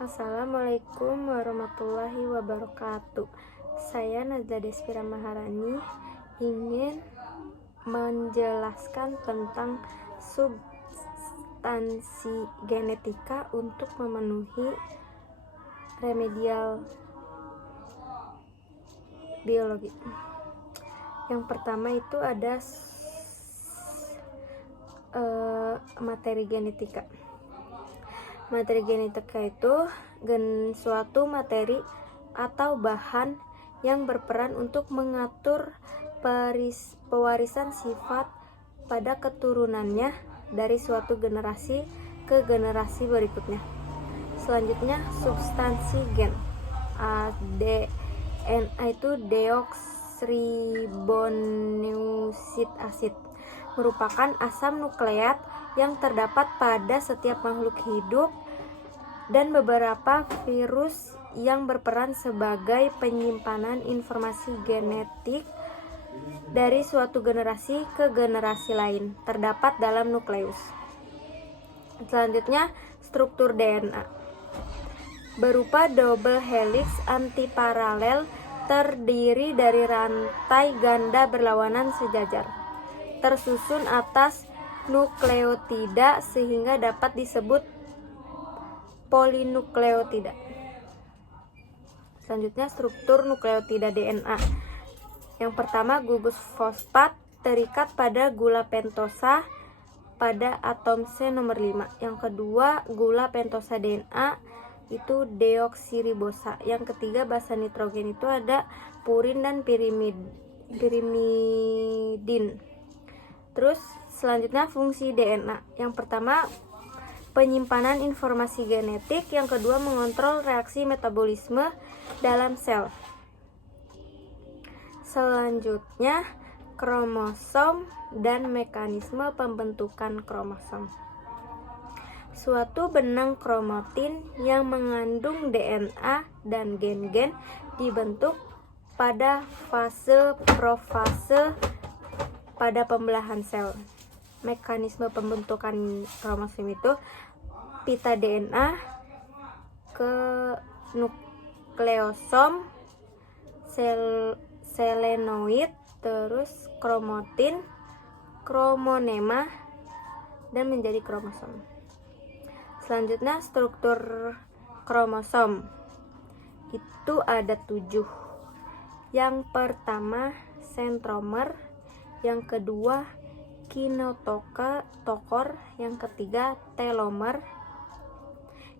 Assalamualaikum warahmatullahi wabarakatuh. Saya Najla Despira Maharani ingin menjelaskan tentang substansi genetika untuk memenuhi remedial biologi. Yang pertama itu ada materi genetika. Materi genetika itu suatu materi atau bahan yang berperan untuk mengatur pewarisan sifat pada keturunannya dari suatu generasi ke generasi berikutnya. Selanjutnya, substansi gen. DNA itu deoksiribonukleik asid, merupakan asam nukleat yang terdapat pada setiap makhluk hidup dan beberapa virus yang berperan sebagai penyimpanan informasi genetik dari suatu generasi ke generasi lain terdapat dalam nukleus. Selanjutnya, struktur DNA berupa double helix antiparalel terdiri dari rantai ganda berlawanan sejajar tersusun atas nukleotida sehingga dapat disebut polinukleotida. Selanjutnya, struktur nukleotida DNA. Yang pertama, gugus fosfat terikat pada gula pentosa pada atom C nomor 5. Yang kedua, gula pentosa DNA itu deoksiribosa. Yang ketiga, basa nitrogen itu ada purin dan pirimidin. Terus selanjutnya, fungsi DNA. Yang pertama, penyimpanan informasi genetik. Yang kedua, mengontrol reaksi metabolisme dalam sel. Selanjutnya, kromosom dan mekanisme pembentukan kromosom. Suatu benang kromatin yang mengandung DNA dan gen-gen dibentuk pada fase profase pada pembelahan sel. Mekanisme pembentukan kromosom itu pita DNA ke nukleosom, selenoid, terus kromatin, kromonema, dan menjadi kromosom. Selanjutnya, struktur kromosom itu ada 7. Yang pertama, sentromer. Yang kedua, kinetokor. Yang ketiga, telomer.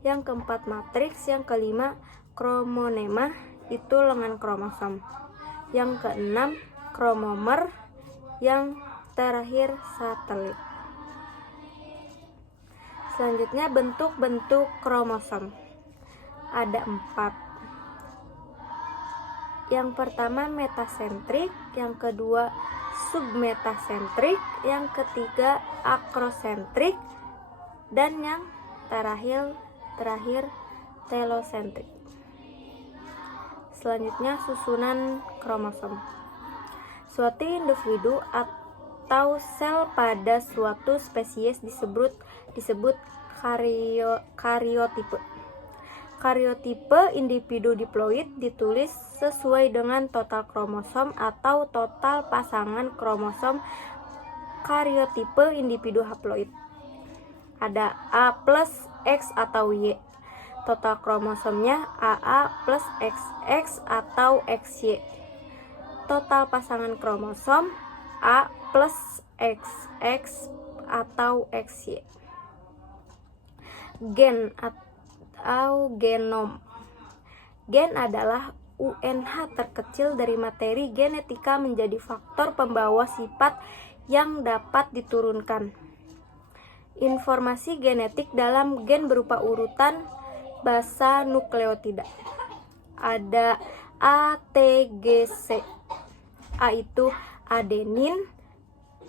Yang keempat, matriks. Yang kelima, kromonema, itu lengan kromosom. Yang keenam, kromomer. Yang terakhir, satelit. Selanjutnya, bentuk-bentuk kromosom ada 4. Yang pertama, metasentrik. Yang kedua, submetasentrik. Yang ketiga, akrosentrik. Dan yang terakhir telosentrik. Selanjutnya, susunan kromosom. Suatu individu atau sel pada suatu spesies disebut karyotipe. Karyotipe individu diploid ditulis sesuai dengan total kromosom atau total pasangan kromosom karyotipe individu haploid. Ada A plus X atau Y. Total kromosomnya AA plus XX atau XY. Total pasangan kromosom A plus XX atau XY. Gen atau genom. Gen adalah UNH terkecil dari materi genetika menjadi faktor pembawa sifat yang dapat diturunkan. Informasi genetik dalam gen berupa urutan basa nukleotida. Ada A, T, G, C. A itu adenin,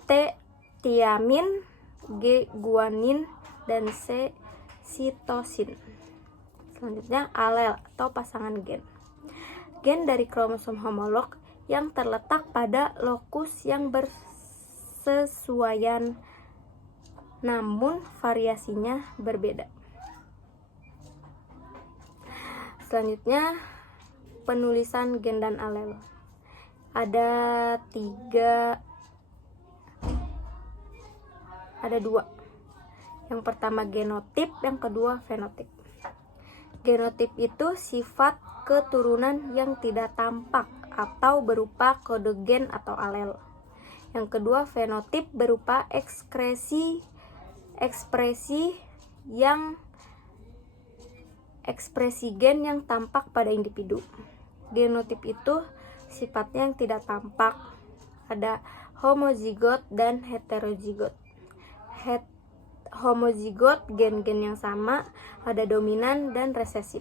T, tiamin, G, guanin, dan C, sitosin. Selanjutnya, alel atau pasangan gen. Gen dari kromosom homolog yang terletak pada lokus yang bersesuaian, namun variasinya berbeda. Selanjutnya penulisan gen dan alel. Ada dua. Yang pertama genotip, yang kedua fenotip. Genotip itu sifat keturunan yang tidak tampak atau berupa kode gen atau alel. Yang kedua fenotip berupa ekspresi gen yang tampak pada individu. Genotip itu sifatnya yang tidak tampak. Ada homozigot dan heterozigot. Homozigot gen-gen yang sama, ada dominan dan resesif.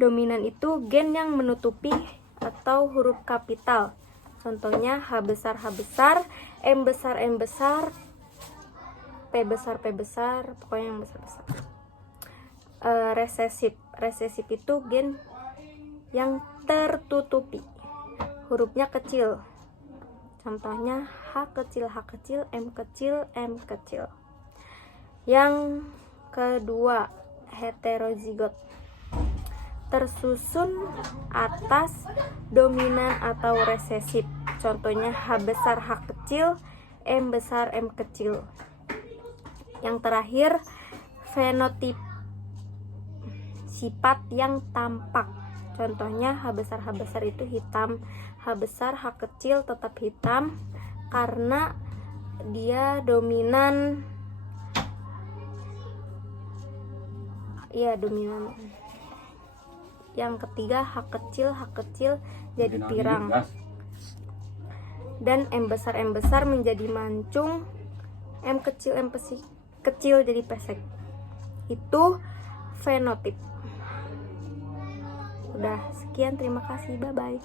Dominan itu gen yang menutupi atau huruf kapital. Contohnya H besar, M besar, P besar, pokoknya yang besar-besar. Resesif itu gen yang tertutupi, hurufnya kecil. Contohnya H kecil, M kecil. Yang kedua, heterozigot. Tersusun atas dominan atau resesif. Contohnya H besar, H kecil, M besar, M kecil. Yang terakhir, fenotip. Sifat yang tampak. Contohnya H besar itu hitam, H besar, H kecil tetap hitam karena dia dominan. Dominan. Yang ketiga H kecil jadi pirang. Dan M besar menjadi mancung, M kecil jadi pesek. Itu fenotip. Udah, sekian, terima kasih, bye-bye.